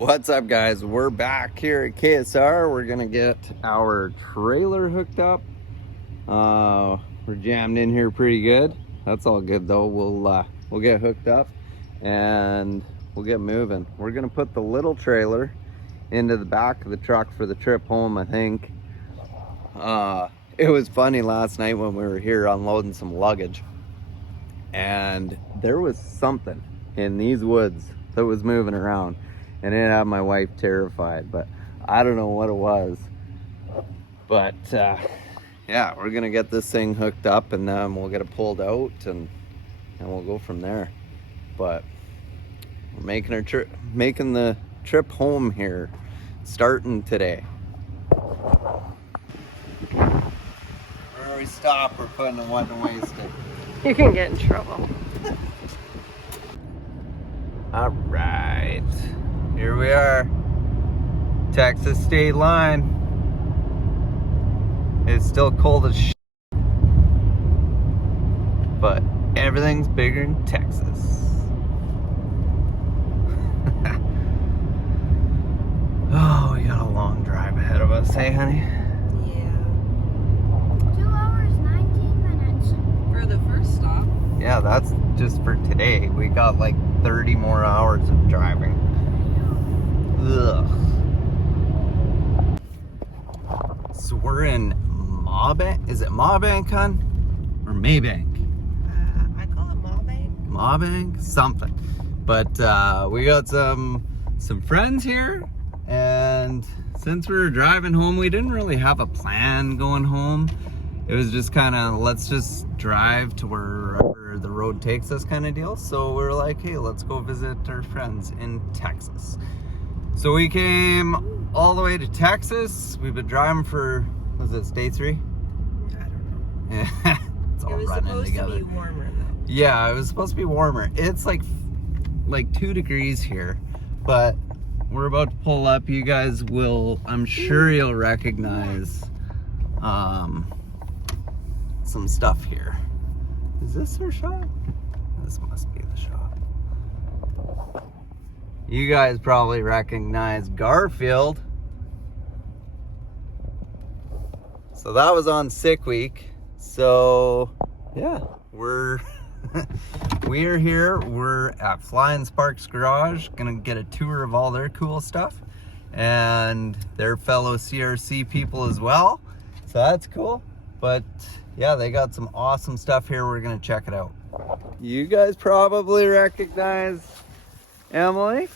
What's up, guys? We're back here at KSR. We're gonna get our trailer hooked up. We're jammed in here pretty good. That's all good though. We'll get hooked up and we'll get moving. We're gonna put the little trailer into the back of the truck for the trip home, I think. It was funny last night when we were here unloading some luggage, and there was something in these woods that was moving around, and it had my wife terrified, but I don't know what it was. But yeah, we're gonna get this thing hooked up and then we'll get it pulled out and we'll go from there. But we're making the trip home here, starting today. Where we stop, we're putting the one wasted. You can get in trouble. All right, here we are, Texas state line. It's still cold as shit, but everything's bigger in Texas. Oh, we got a long drive ahead of us, hey honey? Yeah. 2 hours, 19 minutes. For the first stop. Yeah, that's just for today. We got like 30 more hours of driving. Ugh. So we're in Mabank. Is it Mabank, hun? Or Maybank? I call it Mallbank. Mabank? Something. But we got some friends here, and since we were driving home, we didn't really have a plan going home. It was just kind of, let's just drive to wherever the road takes us kind of deal. So we were like, hey, let's go visit our friends in Texas. So we came all the way to Texas. We've been driving for, was it day 3? I don't know. Yeah, it's all It was running supposed together. to be warmer though. Yeah, it was supposed to be warmer. It's like 2 degrees here, but we're about to pull up. You guys will, I'm sure you'll recognize some stuff here. Is this our shop? This must be the shop. You guys probably recognize Garfield. So that was on sick week. So yeah, we are here. We're at Flying Sparks Garage, gonna get a tour of all their cool stuff and their fellow CRC people as well. So that's cool. But yeah, they got some awesome stuff here. We're gonna check it out. You guys probably recognize Emily.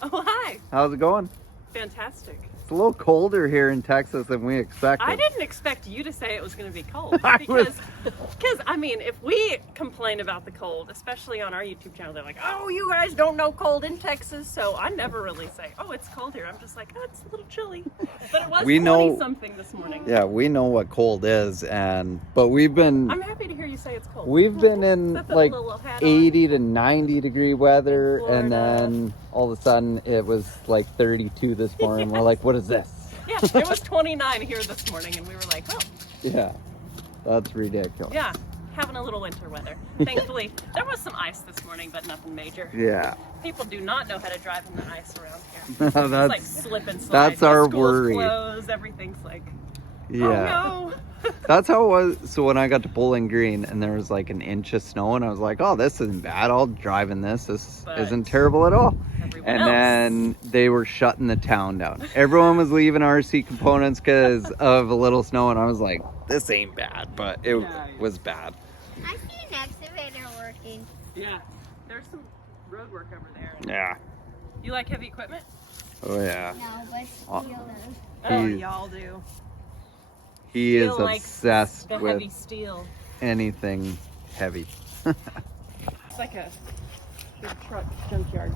Oh, hi. How's it going? Fantastic. It's a little colder here in Texas than we expected. I didn't expect you to say it was going to be cold. I Because, I mean, if we complain about the cold, especially on our YouTube channel, they're like, oh, you guys don't know cold in Texas. So I never really say, oh, it's cold here. I'm just like, oh, it's a little chilly. But it was 20-something this morning. Yeah, we know what cold is, but we've been... I'm happy to hear you say it's cold. We've been in Put the like little hat 80 to 90 degree weather, and Florida. then all of a sudden it was like 32 this morning. We're like, what is this? Yeah, it was 29 here this morning, and we were like, oh, Yeah, that's ridiculous. yeah, having a little winter weather. Thankfully, there was some ice this morning, but nothing major. Yeah. People do not know how to drive in the ice around here. It's That's, like slip and slide. that's our School's worry. Closed, everything's like, yeah. oh no. That's how it was. So when I got to Bowling Green and there was like an inch of snow, and I was like, oh, this isn't bad. I'll drive in this. This But isn't terrible at all. Everyone And else. then they were shutting the town down. Everyone was leaving RC components because of a little snow, and I was like, this ain't bad, but it was bad. I see an excavator working. Yeah, there's some road work over there. Yeah. You like heavy equipment? Oh yeah. No, but steel does. Oh, He's- y'all do. He is Steel likes obsessed The with heavy steel. anything heavy. It's like a big truck junkyard.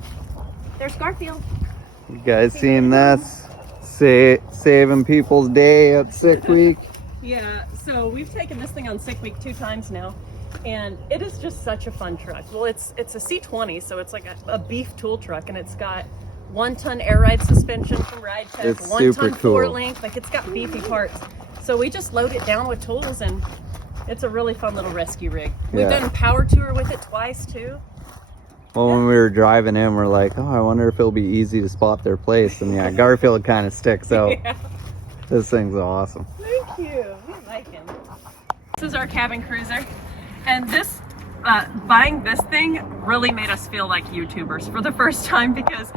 There's Garfield. You guys seen this? Saving people's day at sick week. Yeah, so we've taken this thing on sick week 2 times now, and it is just such a fun truck. Well, it's a C20, so it's like a beef tool truck, and it's got 1-ton air ride suspension from Ride Tech, It's 1-ton super floor cool. length, like it's got beefy parts. So we just load it down with tools, and it's a really fun little rescue rig. We've Yeah. done a power tour with it twice too. Well, when we were driving in, we're like, oh, I wonder if it'll be easy to spot their place. And yeah, Garfield kind of sticks out. Yeah. This thing's awesome. Thank you. We like him. This is our cabin cruiser. And this, buying this thing really made us feel like YouTubers for the first time, because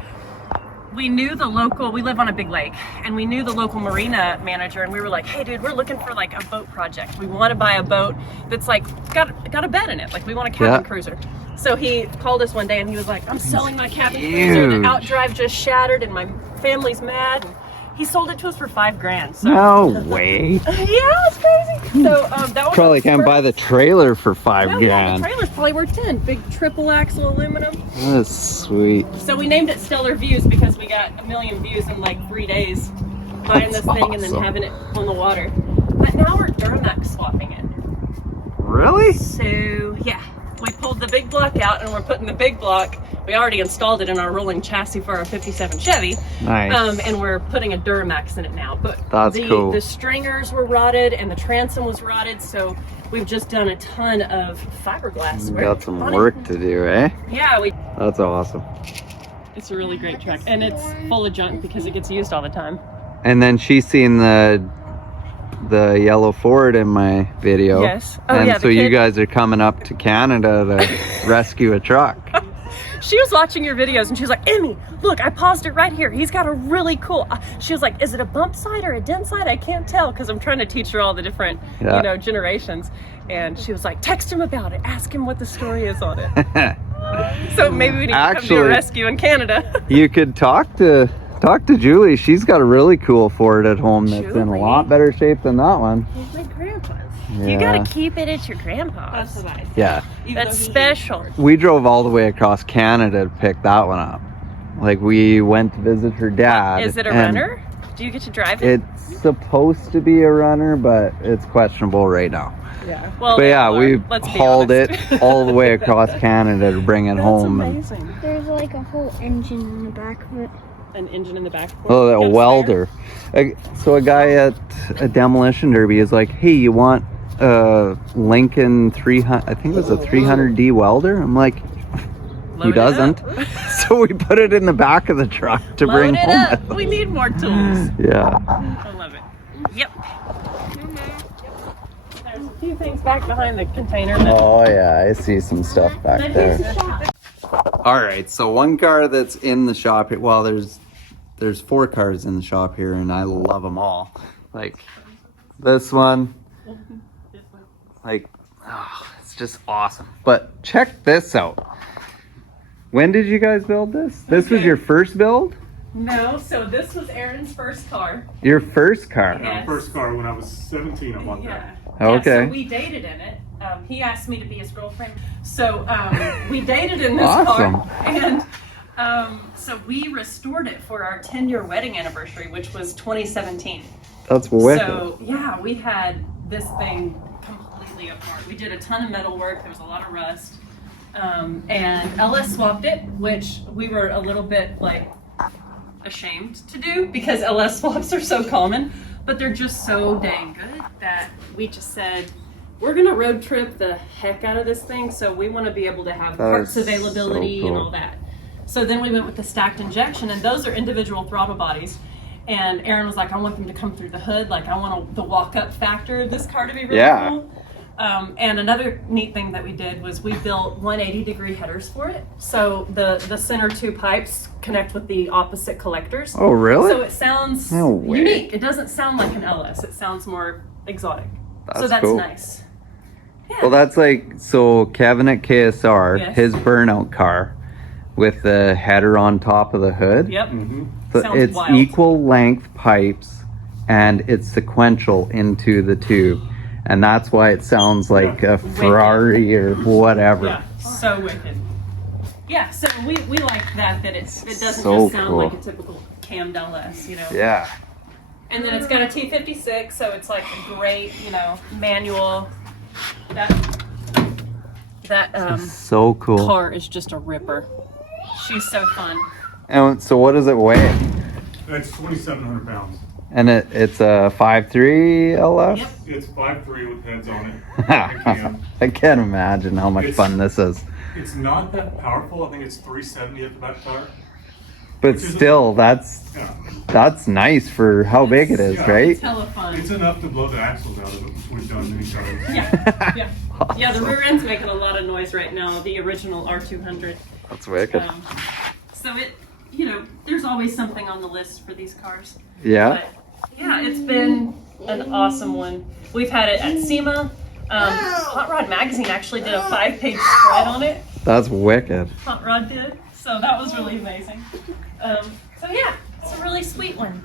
we knew the local, we live on a big lake, and we knew the local marina manager, and we were like, hey dude, we're looking for like a boat project. We want to buy a boat that's like got a bed in it. Like we want a cabin cruiser. So he called us one day and he was like, I'm selling my cabin cruiser. The outdrive just shattered and my family's mad. And he sold it to us for $5,000. So. No way. Yeah, it's crazy. So that was Probably can't buy the trailer for $5,000. Yeah, the trailer's probably worth 10. Big triple axle aluminum. That's sweet. So we named it Stellar Views because we got 1 million views in like 3 days buying this thing and then having it on the water. But now we're Duramax swapping it. Really? So yeah, we pulled the big block out and we're putting the big block. We already installed it in our rolling chassis for our 57 Chevy. Nice. And we're putting a Duramax in it now. But that's cool. The stringers were rotted and the transom was rotted, so we've just done a ton of fiberglass work. Got some work to do, eh? Yeah, That's awesome. it's a really great truck, and it's full of junk because it gets used all the time. And then she's seen the yellow Ford in my video. Yes. Oh, and yeah, so you guys are coming up to Canada to rescue a truck. She was watching your videos and she was like, Emmy, look, I paused it right here. He's got a really cool, she was like, is it a bump side or a dent side? I can't tell, because I'm trying to teach her all the different, generations. And she was like, text him about it. Ask him what the story is on it. So maybe we need to come do a rescue in Canada. You could talk to Julie. She's got a really cool Ford at home that's in a lot better shape than that one. It's my grandpa's. Yeah. You gotta keep it at your grandpa's. That's nice. Yeah. That's special. We drove all the way across Canada to pick that one up. Like, we went to visit her dad. Is it a runner? Do you get to drive it? It's supposed to be a runner, but it's questionable right now. Yeah. Well, but yeah, we hauled it all the way across Canada to bring it home. That's amazing. There's like a whole engine in the back of it. An engine in the back. Oh, a welder. So a guy at a demolition derby is like, hey, you want a Lincoln 300, I think it was a 300D welder? I'm like, who doesn't? So we put it in the back of the truck to bring home. We need more tools. Yeah. I love it. Yep. There's a few things back behind the container. Oh yeah, I see some stuff back there. All right, so one car that's in the shop here, well, there's 4 cars in the shop here, and I love them all. Like this one, like, oh, it's just awesome. But check this out. When did you guys build this? This was your first build? No, so this was Aaron's first car. Your first car? Yes. My first car when I was 17, I bought that. Okay. Yeah, so we dated in it. He asked me to be his girlfriend. So we dated in this Awesome. car. And so we restored it for our 10-year wedding anniversary, which was 2017. That's wicked. So yeah, we had this thing completely apart. We did a ton of metal work. There was a lot of rust. And LS swapped it, which we were a little bit like ashamed to do because LS swaps are so common, but they're just so dang good that we just said, we're gonna road trip the heck out of this thing, so we want to be able to have parts availability and all that. So then we went with the stacked injection, and those are individual throttle bodies. And Aaron was like, I want them to come through the hood. Like, I want the walk-up factor of this car to be really cool. And another neat thing that we did was we built 180-degree headers for it. So the center 2 pipes connect with the opposite collectors. Oh, really? So it sounds unique. It doesn't sound like an LS. It sounds more exotic. So that's cool. nice. Yeah. Well, that's like, so Kevin at KSR, his burnout car with the header on top of the hood. Yep. So Sounds it's wild. equal length pipes and it's sequential into the tube. And that's why it sounds like a Ferrari or whatever. Yeah, so wicked. Yeah, so we like that it doesn't So just sound cool. like a typical cammed LS, you know. Yeah. And then it's got a T56, so it's like a great, manual. That So cool. car is just a ripper. She's so fun. And so what does it weigh? It's 2,700 pounds. And it's a 5.3 LS? Yep. It's 5.3 with heads on it. I can't imagine how much fun this is. It's not that powerful. I think it's 370 at the back tire. But still, that's nice for how big it is, right? It's hella fun. It's enough to blow the axles out of it, which we've done many times. Yeah. Yeah, the rear end's making a lot of noise right now, the original R200. That's wicked. So it, there's always something on the list for these cars. Yeah. But yeah, it's been an awesome one. We've had it at SEMA. Hot Rod Magazine actually did a 5-page spread on it. That's wicked. Hot Rod did. So that was really amazing. So yeah, it's a really sweet one.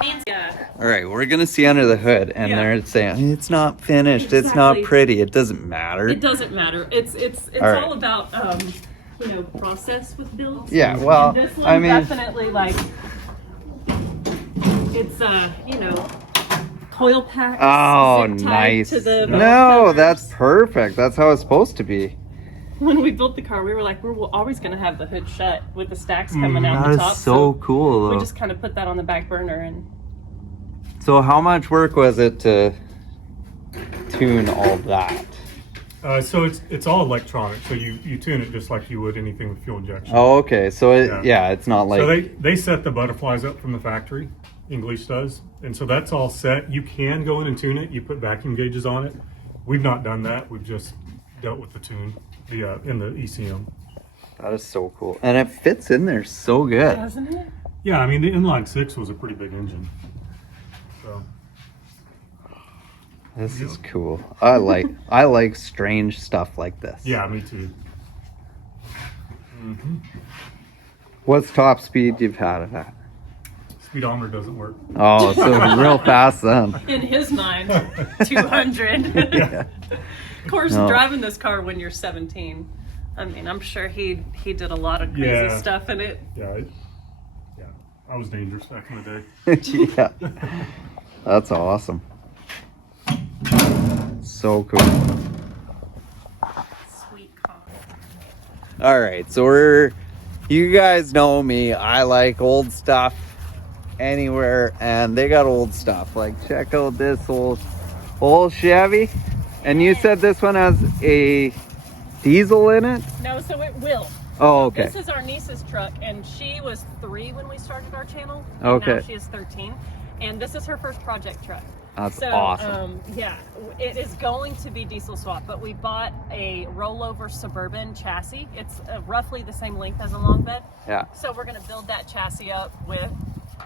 All right, we're gonna see under the hood, and they're saying it's not finished, it's not pretty. It doesn't matter. It doesn't matter. It's all about process with builds. Yeah, well, And this one I mean, definitely it's coil pack. oh, zip tied nice. To the No, covers. that's perfect. That's how it's supposed to be. When we built the car, we were like, we're always going to have the hood shut with the stacks coming out That the is top. so cool, though. We just kind of put that on the back burner. And So how much work was it to tune all that? So it's all electronic. So you tune it just like you would anything with fuel injection. Oh, okay. So it's not like... So they set the butterflies up from the factory. English does, and so that's all set. You can go in and tune it. You put vacuum gauges on it. We've not done that. We've just dealt with the tune in the ECM. That is so cool. And it fits in there so good. doesn't it? Yeah, I mean the inline 6 was a pretty big engine. So This is cool. I like strange stuff like this. yeah, me too. Mm-hmm. What's top speed you've had it at? Speedometer doesn't work. Oh, so real fast then. In his mind, 200. Yeah. Of course, No. driving this car when you're 17, I mean, I'm sure he did a lot of crazy Yeah. stuff in it. Yeah, I was dangerous back in the day. Yeah. That's awesome. So cool. Sweet car. All right, so you guys know me. I like old stuff anywhere, and they got old stuff. Like, check out this old Chevy. And you said this one has a diesel in it? No, so it will. Oh, okay. This is our niece's truck, and she was 3 when we started our channel. And Okay. now she is 13, and this is her first project truck. That's So, awesome. yeah, it is going to be diesel swap, but we bought a rollover Suburban chassis. It's roughly the same length as a long bed. Yeah. So we're going to build that chassis up with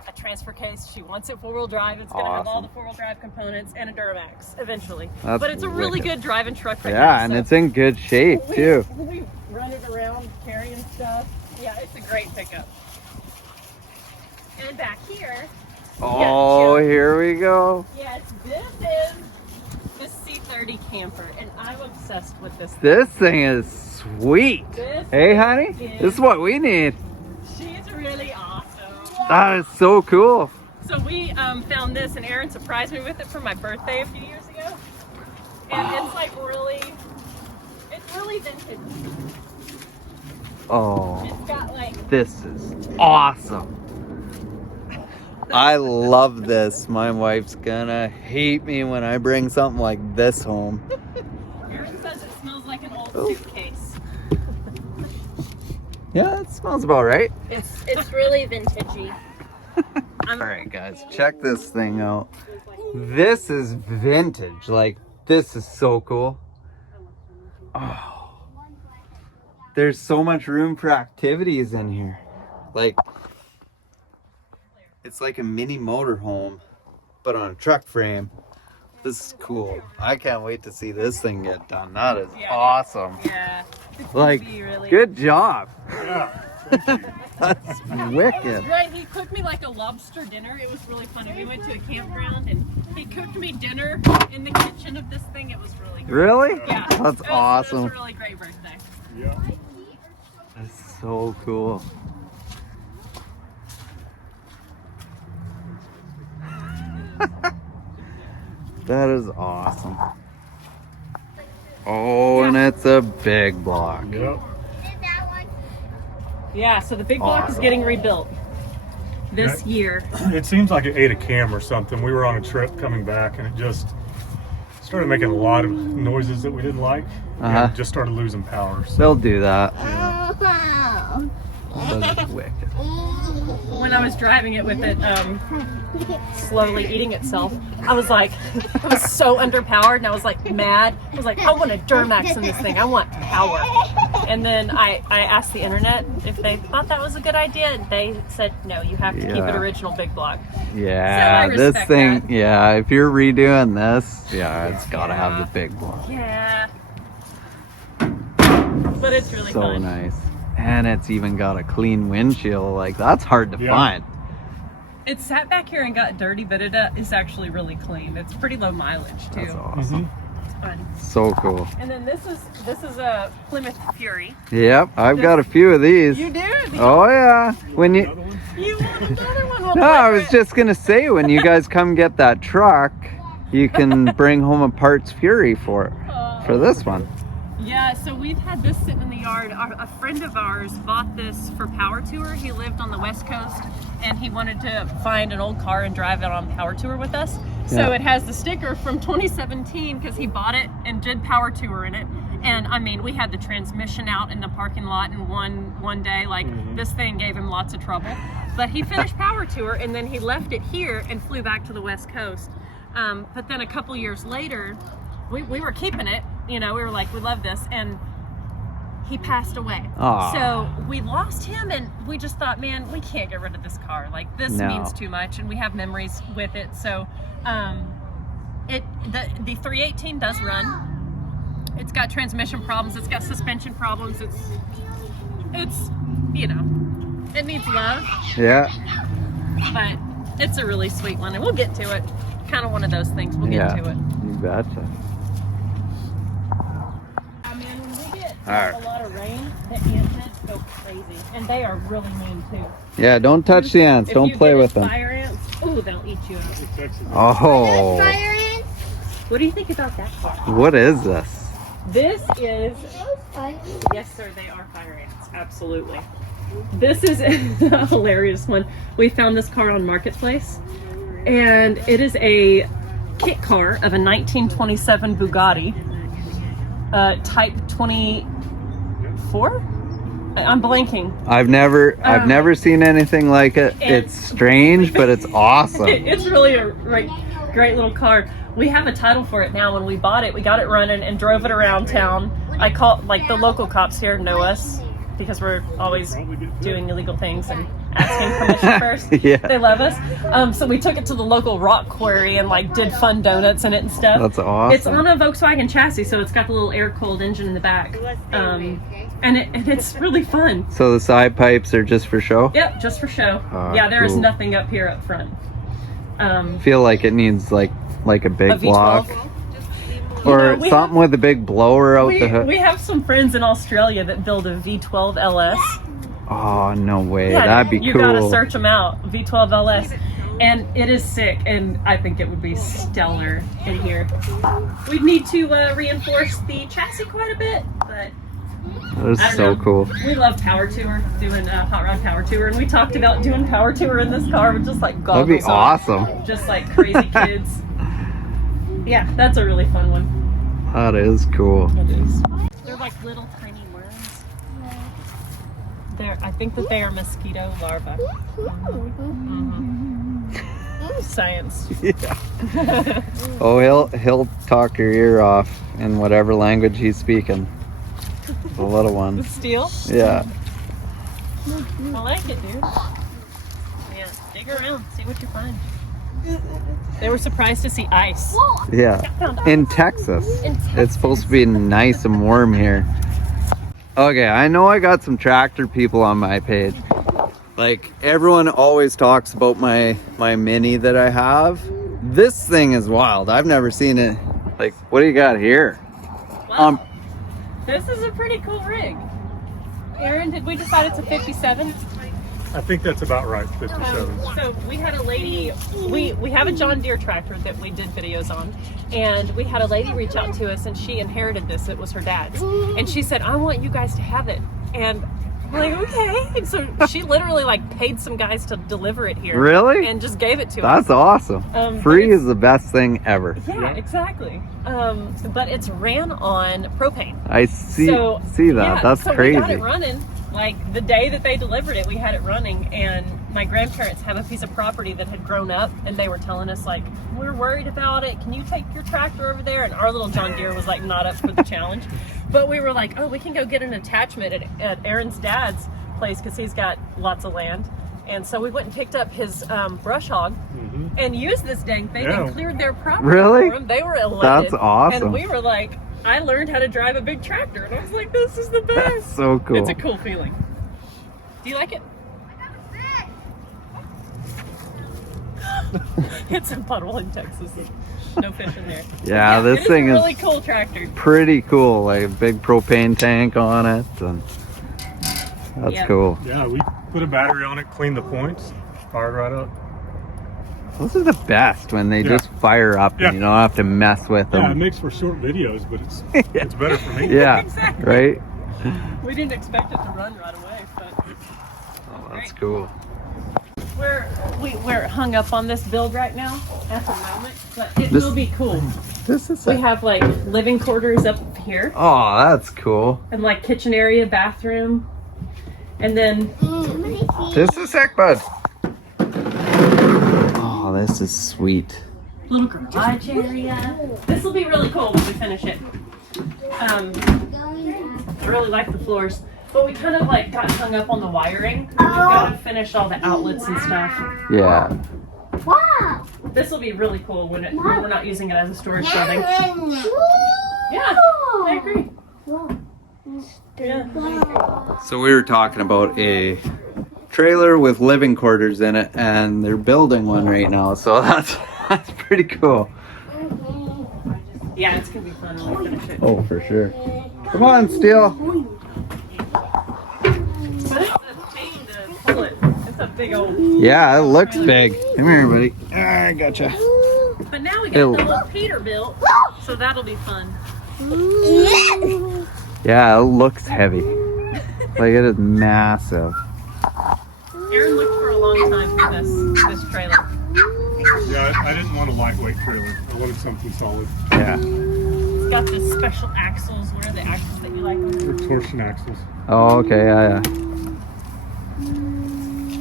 a transfer case. She wants it 4-wheel drive. It's going to have all Awesome. the 4-wheel drive components and a Duramax eventually. That's but it's a really wicked. good driving truck right now. Yeah, and so it's in good shape too. we run it around carrying stuff. Yeah, it's a great pickup. And back here, Oh, here we go. yes, this is the C30 camper, and I'm obsessed with this. This thing is sweet. This Hey, honey, is- this is what we need. She's really awesome. That is so cool. So we found this, and Aaron surprised me with it for my birthday a few years ago. And it's like it's really vintage. Oh, It's got like, this is awesome. I love this. My wife's gonna hate me when I bring something like this home. Aaron says it smells like an old Oh. suitcase. Yeah, it smells about right. It's really vintagey. All right, guys, check this thing out. This is vintage. Like, this is so cool. Oh, there's so much room for activities in here. Like, it's like a mini motorhome, but on a truck frame. This is cool. I can't wait to see this thing get done. That is awesome. Yeah. It's Like, gonna be really good job. Yeah. That's It was wicked. great. He cooked me like a lobster dinner. It was really funny. We went to a campground and he cooked me dinner in the kitchen of this thing. It was really great. Really? Yeah. That's It was awesome. a really great birthday. Yeah. That's so cool. That is awesome. Oh, and it's a big block. Yep. Yeah, so the big block is Awesome. getting rebuilt this Yeah. year. It seems like it ate a cam or something. We were on a trip coming back, and it just started making a lot of noises that we didn't like, and just started losing power. So. They'll do that. Oh. That's wicked. When I was driving it with it slowly eating itself, I was like, I was so underpowered and I was like mad. I was like, I want a Duramax in this thing. I want power. And then I asked the internet if they thought that was a good idea. And they said, no, you have to keep it original big block. Yeah, So I this respect thing, that. yeah, if you're redoing this, yeah, it's gotta have the big block. Yeah. But it's really So fun. nice. And it's even got a clean windshield. Like, that's hard to find. It sat back here and got dirty, but it is actually really clean. It's pretty low mileage too. That's awesome. It's fun. So cool. And then this is a Plymouth Fury. Yep, I've got a few of these. You do? Oh yeah. When you You want another one? We'll No, I deliver was it. just gonna say, when you guys come get that truck, you can bring home a parts Fury for this one. Yeah, so we've had this sitting in the yard. A friend of ours bought this for Power Tour. He lived on the West Coast and he wanted to find an old car and drive it on Power Tour with us. So it has the sticker from 2017 because he bought it and did Power Tour in it. And I mean, we had the transmission out in the parking lot in one day. Like, this thing gave him lots of trouble. But he finished Power Tour and then he left it here and flew back to the West Coast. But then a couple years later, we were keeping it. You know, we were like, we love this. And he passed away. Aww. So we lost him and we just thought, man, we can't get rid of this car. Like, this means too much and we have memories with it. So the 318 does run. It's got transmission problems. It's got suspension problems. It's you know, it needs love. Yeah. But it's a really sweet one and we'll get to it. Kind of one of those things. We'll get to it. You betcha. A lot of rain, the ants go crazy, and they are really mean too. Yeah, don't touch the ants. If Don't you play get with them. Fire ants, oh, they'll eat you out. Oh, Fire ants? What do you think about that car? what is this? This is, Fire. yes sir, they are fire ants, absolutely. This is a hilarious one. We found this car on Marketplace, and it is a kit car of a 1927 Bugatti, Type 24? I'm blanking. I've never seen anything like it. It's strange, but it's awesome. It's really a great little car. We have a title for it now. When we bought it, we got it running and drove it around town. I called, like, the local cops here know us because we're always doing illegal things and asking permission first. Yeah. They love us. So we took it to the local rock quarry and like did fun donuts in it and stuff. That's awesome. It's on a Volkswagen chassis, so it's got the little air-cooled engine in the back. And it's really fun. So the side pipes are just for show? Yep, just for show. Ah, yeah, there is cool. nothing up here up front. Feel like it needs like a big A V12? block. Or we something with a big blower out the hood. We have some friends in Australia that build a V12 LS. Oh, no way. Yeah, That'd be you cool. gotta search them out. V12 LS. And it is sick, and I think it would be stellar in here. We'd need to reinforce the chassis quite a bit, but That is I don't so know. cool. We love Power Tour, doing Hot Rod Power Tour, and we talked about doing Power Tour in this car with just like goggles That'd be on, awesome. just like crazy kids. Yeah, that's a really fun one. That is cool. It is. They're like little tiny worms. I think that they are mosquito larvae. Science. Yeah. Oh, he'll talk your ear off in whatever language he's speaking. The little one. Steel? Yeah. I like it, dude. Yeah, dig around, see what you find. They were surprised to see ice. Yeah. In Texas. It's supposed to be nice and warm here. Okay, I know I got some tractor people on my page. Like, everyone always talks about my Mini that I have. This thing is wild. I've never seen it. Like, what do you got here? Wow. This is a pretty cool rig. Aaron, did we decide it's a 57? I think that's about right, 57. So we had a lady, we have a John Deere tractor that we did videos on, and we had a lady reach out to us, and she inherited this. It was her dad's, and she said, I want you guys to have it. And I'm like, okay. And so she literally like paid some guys to deliver it here. Really? And just gave it to us. That's awesome. But Free it's- is the best thing ever. Yeah, exactly. But it's ran on propane. I see So, that. yeah, That's so crazy. we got it running. Like the day that they delivered it, we had it running, and my grandparents have a piece of property that had grown up, and they were telling us like, we're worried about it. Can you take your tractor over there? And our little John Deere was like not up for the challenge, but we were like, oh, we can go get an attachment at Aaron's dad's place because he's got lots of land. And so we went and picked up his brush hog and used this dang thing and cleared their property Really? for him. They were elated. That's awesome. And we were like, I learned how to drive a big tractor, and I was like, this is the best. That's so cool. It's a cool feeling. Do you like it? It's a puddle in Texas. No fish in there. Yeah, this thing a is really cool tractor. pretty cool. Like a big propane tank on it, and that's Yeah. cool. Yeah, we put a battery on it, cleaned the points, fired right up. Those are the best when they Yeah. just fire up Yeah. and you don't have to mess with Yeah, it them. makes for short videos, but it's better for me. Yeah, Exactly. right? We didn't expect it to run right away, but Oh, that's cool. we're hung up on this build right now at the moment, but it This- will be cool. This is We have like living quarters up here, Oh, that's cool. and like kitchen area, bathroom, and then Just a sec, bud. Oh, this is sweet. little garage area. This will be really cool when we finish it. I really like the floors, but we kind of like got hung up on the wiring. We've got to finish all the outlets and stuff. Yeah. Wow. This will be really cool when we're not using it as a storage building. Yeah, I agree. Yeah. So we were talking about a trailer with living quarters in it, and they're building one right now. So that's pretty cool. Yeah, it's gonna be fun when we finish it. Oh, for sure. Come on, Steel. But it's a pain to pull it. It's a big old. Yeah, it looks big. Come here, buddy. Ah, I gotcha. But now we got the little Peterbilt, so that'll be fun. Yeah, it looks heavy. Like it is massive. Aaron looked for a long time for this trailer. Yeah, I didn't want a lightweight trailer. I wanted something solid. Yeah. It's got the special axles. What are the axles that you like? Or torsion axles. Oh, okay. Yeah.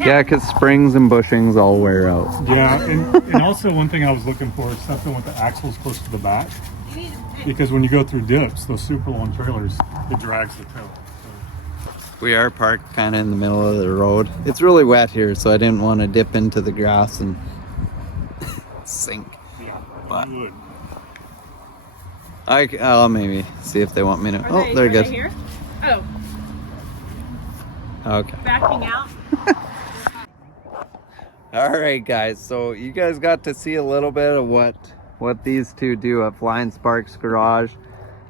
Yeah, because springs and bushings all wear out. Yeah, and also one thing I was looking for is something with the axles close to the back. Because when you go through dips, those super long trailers, it drags the tail. We are parked kind of in the middle of the road. It's really wet here, so I didn't want to dip into the grass and sink. But Good. I'll maybe see if they want me to. Are Oh, they, they're are good. They here? Oh, Okay. backing out. All right, guys. So you guys got to see a little bit of what these two do at Flying Sparks Garage.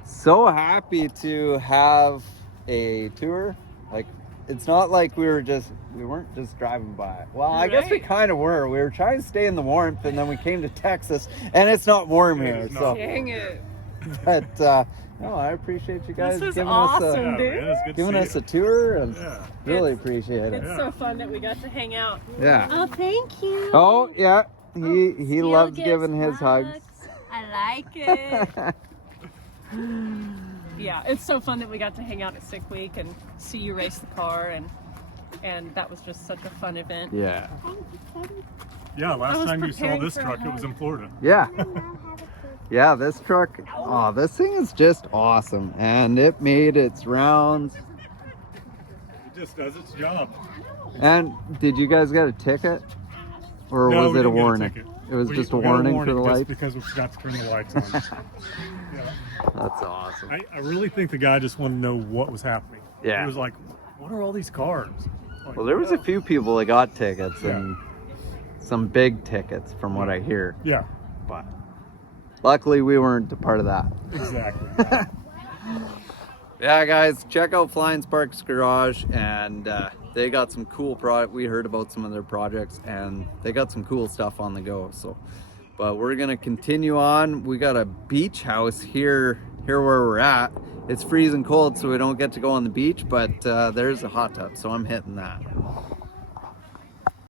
So happy to have a tour. Like, it's not like we weren't just driving by. Well, I guess we Right. kind of were. We were trying to stay in the warmth, and then we came to Texas, and it's not warm here. It is So, not. Dang it. but no, I appreciate you guys This was giving awesome, us Yeah, a dude. man, it's good to giving see us you. a tour, and Yeah. really It's- appreciate it. It's so fun that we got to hang out. Yeah. Oh, thank you. Oh yeah, he Steel loves gives giving his hugs. I like it. Yeah, it's so fun that we got to hang out at Sick Week and see you race the car, and that was just such a fun event. Yeah. Yeah, I last was time you saw preparing this for a truck, it hug. was in Florida. Yeah. Yeah, this truck, oh, this thing is just awesome. And it made its rounds. It just does its job. And did you guys get a ticket? Or No, was we it a didn't get warning? ticket. It was just a we got warning for the just lights? because we forgot to turn the lights on. Yeah. That's awesome. I really think the guy just wanted to know what was happening. Yeah. He was like, what are all these cars? Like, Well, there was a few people that got tickets Yeah. and some big tickets from what I hear. Yeah, But luckily we weren't a part of that. exactly. Yeah, guys, check out Flying Sparks Garage, and they got some cool we heard about some of their projects, and they got some cool stuff on the go. So, but we're gonna continue on. We got a beach house here where we're at, it's freezing cold, so we don't get to go on the beach, but there's a hot tub, so I'm hitting that.